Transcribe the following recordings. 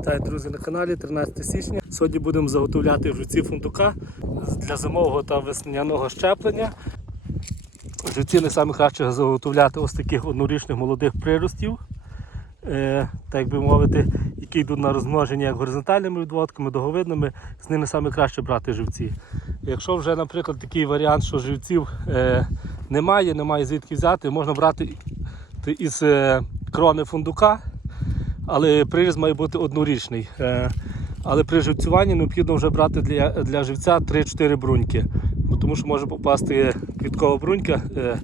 Вітаю, друзі, на каналі 13 січня. Сьогодні будемо заготовляти живці фундука для зимового та весняного щеплення. Живці не саме краще заготовляти ось таких однорічних молодих приростів, е, так би мовити, які йдуть на розмноження як горизонтальними відводками, договидними, з ними саме краще брати живці. Якщо вже, наприклад, такий варіант, що живців е, немає, немає звідки взяти, можна брати із е, крони фундука але приріз має бути однорічний. Е, Але при живцюванні необхідно вже брати для для живця 3-4 бруньки, бо тому що може попасти квіткова брунька е,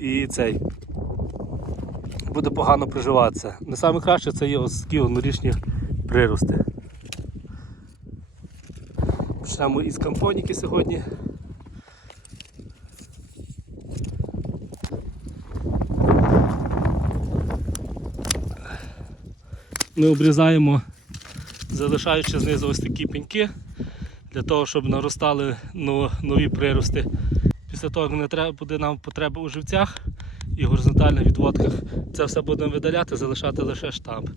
і цей буде погано приживатися. Не саме це є ось такі однорічні прирости. Почнемо із кампоніки сьогодні. Ми обрізаємо, залишаючи знизу ось такі пеньки, для того, щоб наростали нові прирости. Після того, як не треба, буде нам потреба у живцях і горизонтальних відводках, це все будемо видаляти, залишати лише штамп.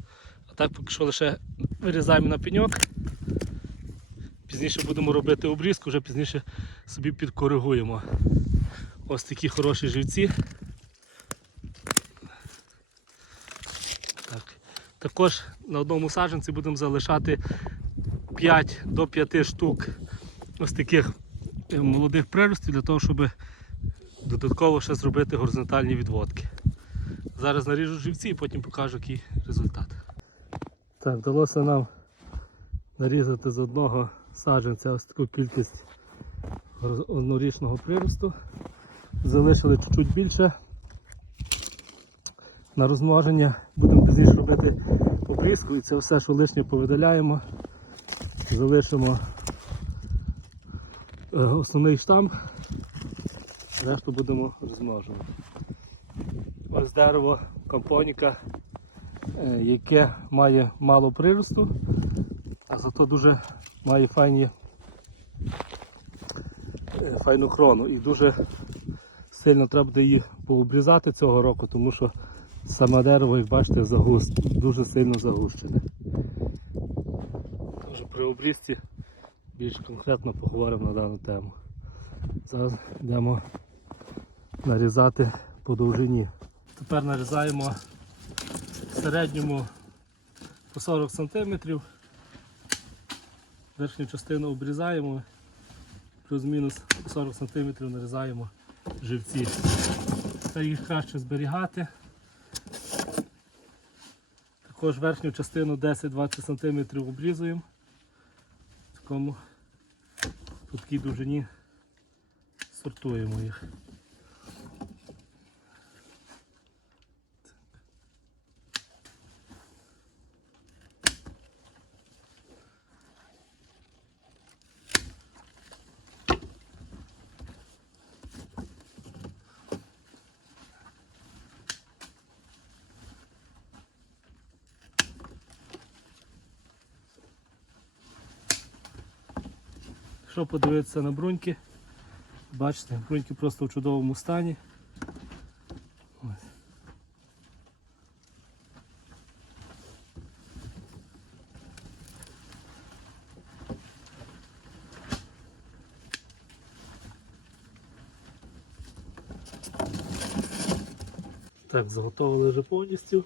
А так поки що лише вирізаємо на пеньок. Пізніше будемо робити обрізку, вже пізніше собі підкоригуємо. Ось такі хороші живці. Так. Також на одному саджанці будемо залишати 5 до 5 штук ось таких е, молодих приростів для того, щоб додатково ще зробити горизонтальні відводки. Зараз наріжу живці і потім покажу який результат. Так, вдалося нам нарізати з одного саджанця ось таку кількість однорічного приросту. Залишили чуть-чуть більше на розмноження. Будемо пізніше робити і це все, що лишнє повидаляємо. Залишимо е, основний штамп, решту будемо розмножувати. Ось дерево компоніка, е, яке має мало приросту, а зато дуже має файні, е, файну крону і дуже сильно треба буде її пообрізати цього року, тому що Саме дерево, як бачите, загуст, дуже сильно загущене. Тож при обрізці більш конкретно поговоримо на дану тему. Зараз йдемо нарізати по довжині. Тепер нарізаємо в середньому по 40 см. Верхню частину обрізаємо, плюс-мінус 40 см нарізаємо живці. Тепер їх краще зберігати. Також верхню частину 10-20 см обрізуємо. В такому по такій довжині сортуємо їх. Якщо подивитися на бруньки, бачите, бруньки просто в чудовому стані. Так, заготовили вже повністю.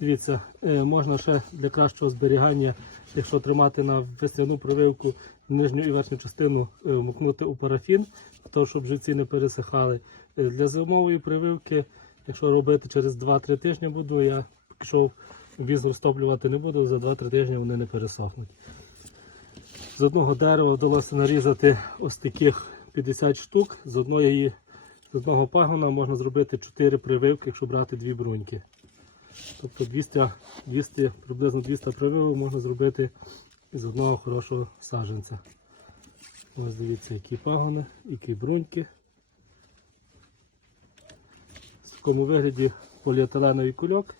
Дивіться, е, можна ще для кращого зберігання, якщо тримати на весняну прививку нижню і верхню частину е, вмокнути у парафін, того, щоб живці не пересихали. Е, Для зимової прививки, якщо робити через 2-3 тижні буду, я що віз розтоплювати не буду, за 2-3 тижні вони не пересохнуть. З одного дерева вдалося нарізати ось таких 50 штук, з одної з одного пагона можна зробити 4 прививки, якщо брати дві бруньки. Тобто 200, 200, приблизно 200 прививок можна зробити із одного хорошого саджанця. Ось дивіться, які пагони, які бруньки. В такому вигляді поліетиленовий кульок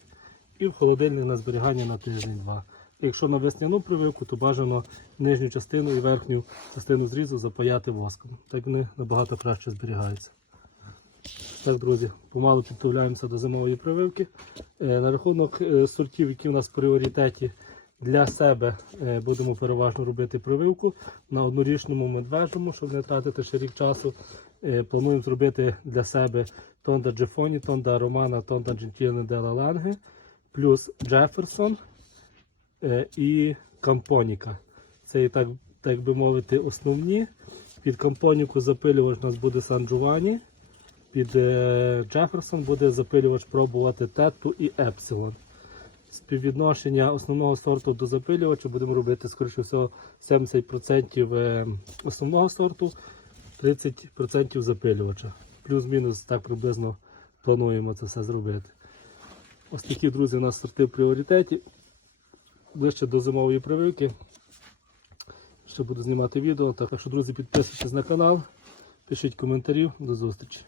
і в холодильник на зберігання на тиждень-два. Якщо на весняну прививку, то бажано нижню частину і верхню частину зрізу запаяти воском. Так вони набагато краще зберігаються. Так, друзі, помалу підготовляємося до зимової прививки. Е, На рахунок е, сортів, які у нас в пріоритеті, Для себе е, будемо переважно робити прививку на однорічному медвежому, щоб не тратити ще рік часу. Е, Плануємо зробити для себе Тонда Джефоні, Тонда Романа, Тонда Джентіни Дела Ланге, плюс Джеферсон е, і Кампоніка. Це так, так би мовити, основні. Під Кампоніку запилювач у нас буде Сан Джованні. Під Джеферсон буде запилювач пробувати Тету і Епсилон. Співвідношення основного сорту до запилювача будемо робити, скоріше всього, 70% е, основного сорту, 30% запилювача. Плюс-мінус так приблизно плануємо це все зробити. Ось такі, друзі, у нас сорти в пріоритеті. Ближче до зимової прививки. Ще буду знімати відео. Так що, друзі, підписуйтесь на канал, пишіть коментарі. До зустрічі.